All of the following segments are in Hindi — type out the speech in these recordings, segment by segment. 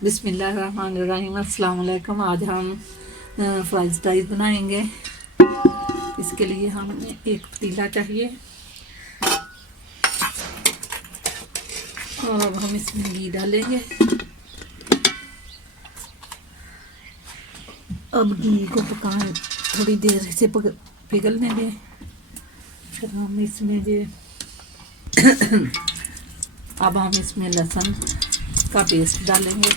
बिस्मिल्लाहिर्रहमानिर्रहीम। अस्सलाम वालेकुम। आज हम फ्राइड राइस बनाएंगे। इसके लिए हमें एक पतीला चाहिए और अब हम इसमें घी डालेंगे। अब घी को पकाएं, थोड़ी देर से पिघलने दें। फिर हम इसमें अब हम इसमें लहसुन का पेस्ट डालेंगे।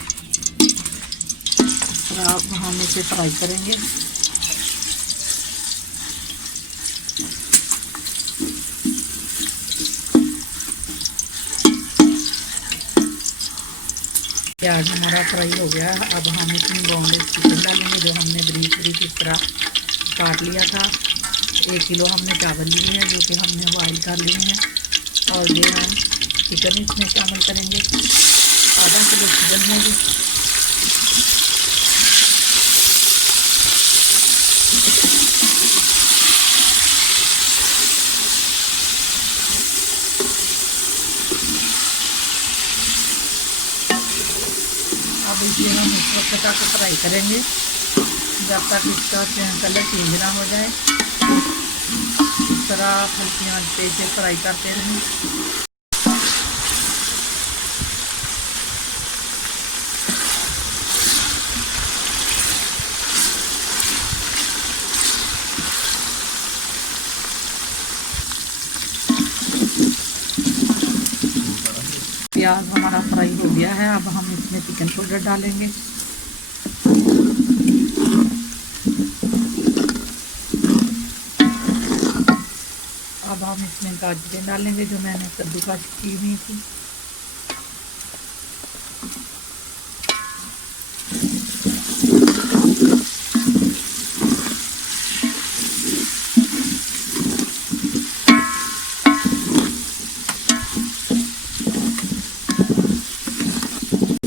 अब हम इसे फ्राई करेंगे। प्याज हमारा फ्राई हो गया। अब हम इसमें बोनलेस चिकन डालेंगे जो हमने बारीक बारीक इस तरह काट लिया था। 1 किलो हमने चावल लिए हैं जो कि हमने बॉयल कर लिए हैं और ये हम चिकन इसमें शामिल करेंगे। आधा किलो चिकन है जी। अब इसे हम इस वक्त तक फ्राई करेंगे जब तक इसका कलर चेंज ना हो जाए। इस तरह हल्की आंच पे इसे फ्राई करते रहें। प्याज हमारा फ्राई हो गया है। अब हम इसमें चिकन पाउडर डालेंगे। अब हम इसमें गाजरें डालेंगे जो मैंने कद्दूकस की हुई थी।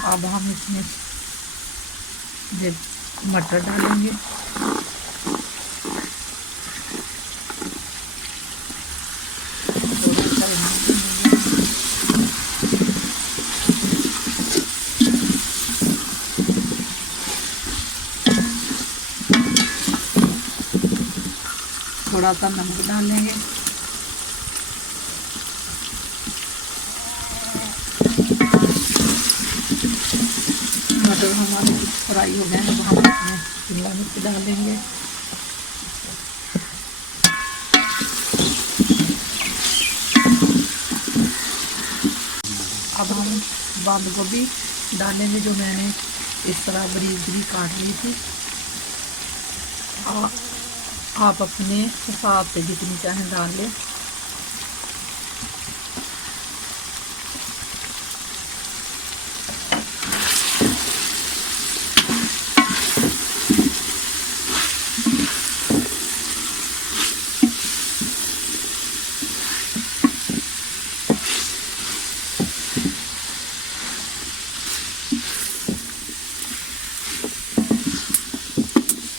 अब हम इसमें मटर डालेंगे। थोड़ा सा नमक डालेंगे। मटर हमारे फ्राई हो गए हैं। अब हम इसमें शिमला मिर्च डालेंगे। अब हम बंद गोभी डालेंगे जो मैंने इस तरह बारीक बारीक काट ली थी। आप अपने हिसाब से जितनी चाहें डाल लें।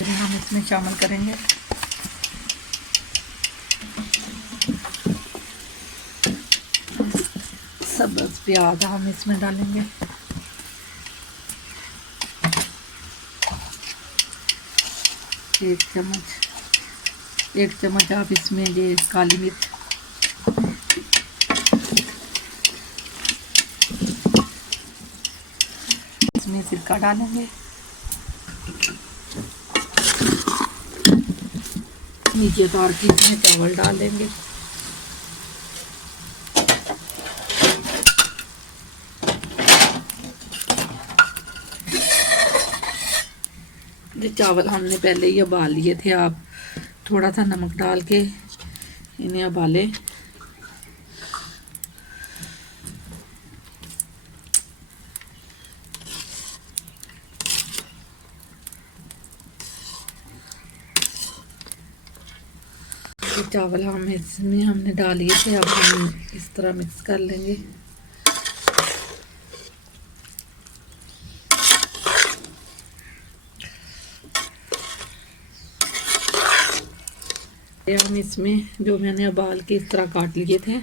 हम इसमें शामिल करेंगे सब्ज़ प्याज हम इसमें डालेंगे। एक चम्मच आप इसमें ये काली मिर्च, इसमें सिरका डालेंगे। नीचे उतार के इसमें चावल डाल देंगे। ये चावल हमने पहले ही उबाल लिए थे। आप थोड़ा सा नमक डाल के इन्हें उबालें। ये चावल हम इसमें हमने डाल लिए थे। अब हम इस तरह मिक्स कर लेंगे। हम इसमें जो मैंने उबाल के इस तरह काट लिए थे